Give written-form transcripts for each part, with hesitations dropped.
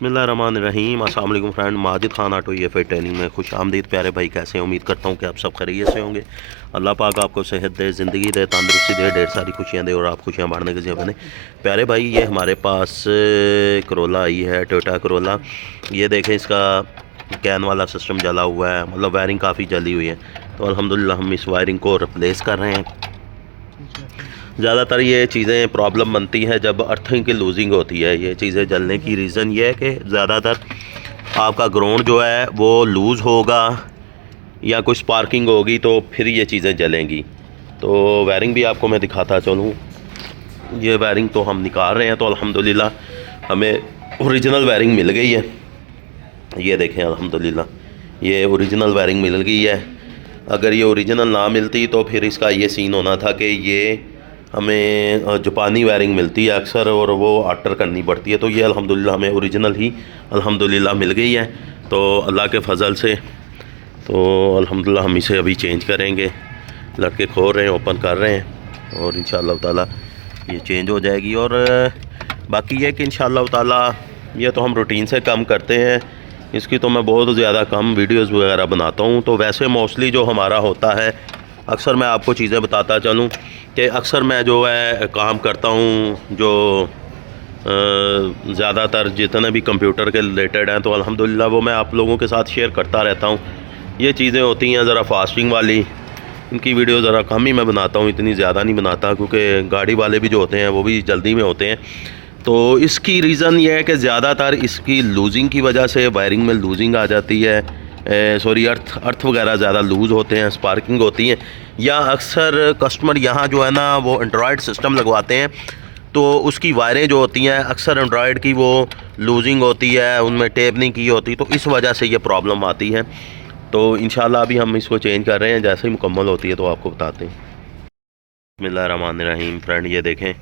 बिस्मिल्लाहिर्रहमानिर्रहीम। अस्सलाम वालेकुम friend, Majid Khan auto EFI training में खुश आमदीद। प्यारे भाई कैसे हैं? उम्मीद करता हूँ कि आप सब खैरियत से होंगे। अल्लाह पाक आपको सेहत दे, ज़िंदगी दे, तंदुरुस्ती दे, ढेर सारी खुशियाँ दे और आप खुशियाँ बांटने के बने। प्यारे भाई ये हमारे पास करोला आई है, टोयोटा करोला। ये देखें, इसका कैन वाला सिस्टम जला हुआ है, मतलब वायरिंग काफ़ी जली हुई है। तो अल्हम्दुलिल्लाह हम इस वायरिंग को रिप्लेस कर रहे हैं। ज़्यादातर ये चीज़ें प्रॉब्लम बनती है जब अर्थिंग की लूजिंग होती है। ये चीज़ें जलने की रीज़न ये है कि ज़्यादातर आपका ग्राउंड जो है वो लूज़ होगा या कुछ स्पार्किंग होगी तो फिर ये चीज़ें जलेंगी। तो वायरिंग भी आपको मैं दिखाता चलूँ। ये वायरिंग तो हम निकाल रहे हैं, तो अल्हम्दुलिल्लाह हमें ओरिजिनल वायरिंग मिल गई है। ये देखें, अल्हम्दुलिल्लाह ये ओरिजिनल वायरिंग मिल गई है। अगर ये ओरिजिनल ना मिलती तो फिर इसका ये सीन होना था कि ये हमें जापानी वायरिंग मिलती है अक्सर और वो आल्टर करनी पड़ती है। तो ये अल्हम्दुलिल्लाह हमें ओरिजिनल ही अल्हम्दुलिल्लाह मिल गई है। तो अल्लाह के फ़ज़ल से तो अल्हम्दुलिल्लाह हम इसे अभी चेंज करेंगे। लड़के खोल रहे हैं, ओपन कर रहे हैं और इंशाअल्लाह ताला ये चेंज हो जाएगी। और बाकी ये कि इंशाअल्लाह ताला ये तो हम रूटीन से कम करते हैं, इसकी तो मैं बहुत ज़्यादा कम वीडियोस वगैरह बनाता हूँ। तो वैसे मोस्टली जो हमारा होता है, अक्सर मैं आपको चीज़ें बताता चलूँ कि अक्सर मैं जो है काम करता हूँ, जो ज़्यादातर जितने भी कंप्यूटर के रिलेटेड हैं तो अल्हम्दुलिल्लाह वो मैं आप लोगों के साथ शेयर करता रहता हूँ। ये चीज़ें होती हैं ज़रा फास्टिंग वाली, इनकी वीडियो ज़रा कम ही मैं बनाता हूँ, इतनी ज़्यादा नहीं बनाता, क्योंकि गाड़ी वाले भी जो होते हैं वो भी जल्दी में होते हैं। तो इसकी रीज़न ये है कि ज़्यादातर इसकी लूजिंग की वजह से वायरिंग में लूजिंग आ जाती है। सॉरी, अर्थ वगैरह ज़्यादा लूज़ होते हैं, स्पार्किंग होती है। या अक्सर कस्टमर यहाँ जो है ना वो एंड्रॉयड सिस्टम लगवाते हैं, तो उसकी वायरें जो होती हैं अक्सर एंड्रॉयड की वो लूजिंग होती है, उनमें टेप नहीं की होती, तो इस वजह से ये प्रॉब्लम आती है। तो इंशाल्लाह अभी हम इसको चेंज कर रहे हैं, जैसे ही मुकम्मल होती है तो आपको बताते हैं। बिस्मिल्लाहिर्रहमानिर्रहीम। फ्रेंड ये देखें,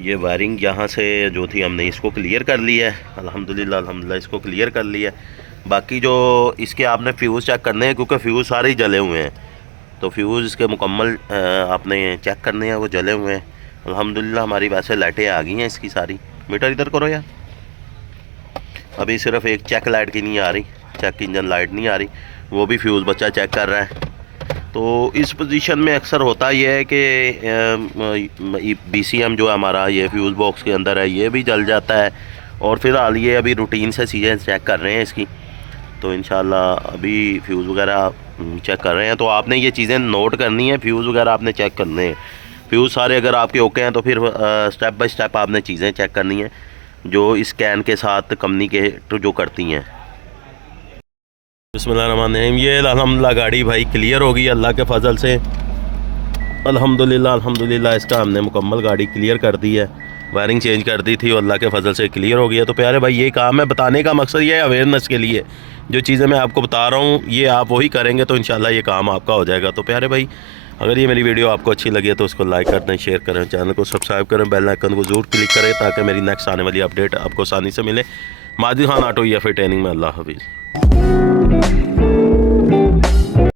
ये वायरिंग यहाँ से जो थी हमने इसको क्लियर कर लिया है। अल्हम्दुलिल्लाह इसको क्लियर कर लिया है। बाकी जो इसके आपने फ्यूज़ चेक करने हैं, क्योंकि फ्यूज़ सारे ही जले हुए हैं, तो फ्यूज़ इसके मुकम्मल आपने चेक करने हैं, वो जले हुए हैं। अल्हम्दुलिल्लाह हमारी वैसे लाइटें आ गई हैं इसकी सारी। मीटर इधर करो यार। अभी सिर्फ एक चेक लाइट की नहीं आ रही, चेक इंजन लाइट नहीं आ रही, वो भी फ्यूज़ बच्चा चेक कर रहा है। तो इस पोजीशन में अक्सर होता यह है कि BCM जो है हमारा, ये फ्यूज़ बॉक्स के अंदर है, ये भी जल जाता है। और फ़िलहाल ये अभी रूटीन से चीज़ें चेक कर रहे हैं इसकी, तो इंशाल्लाह अभी फ्यूज़ वगैरह चेक कर रहे हैं। तो आपने ये चीज़ें नोट करनी है, फ्यूज़ वगैरह आपने चेक करने हैं। फ्यूज़ सारे अगर आपके ओके हैं तो फिर स्टेप बाय स्टेप आपने चीज़ें चेक करनी है जो इस कैन के साथ कम्युनिकेट जो करती हैं। बिस्मिल्लाहिर्रहमानिर्रहीम। ये अल्हम्दुलिल्लाह गाड़ी भाई क्लियर होगी अल्लाह के फ़ज़ल से। अल्हम्दुलिल्लाह इसका हमने मुकम्मल गाड़ी क्लियर कर दी है, वायरिंग चेंज कर दी थी और अल्लाह के फ़ज़ल से क्लियर हो गया। तो प्यारे भाई ये काम है, बताने का मकसद ये है अवेयरनेस के लिए। जो चीज़ें मैं आपको बता रहा हूँ ये आप वही करेंगे तो इंशाल्लाह ये काम आपका हो जाएगा। तो प्यारे भाई अगर ये मेरी वीडियो आपको अच्छी लगी है तो उसको लाइक कर दें, शेयर करें, चैनल को सब्सक्राइब करें, बेल आइकन को ज़रूर क्लिक करें ताकि मेरी नेक्स्ट आने वाली अपडेट आपको आसानी से मिले। Majid Khan auto EFI training में। अल्लाह हाफिज़।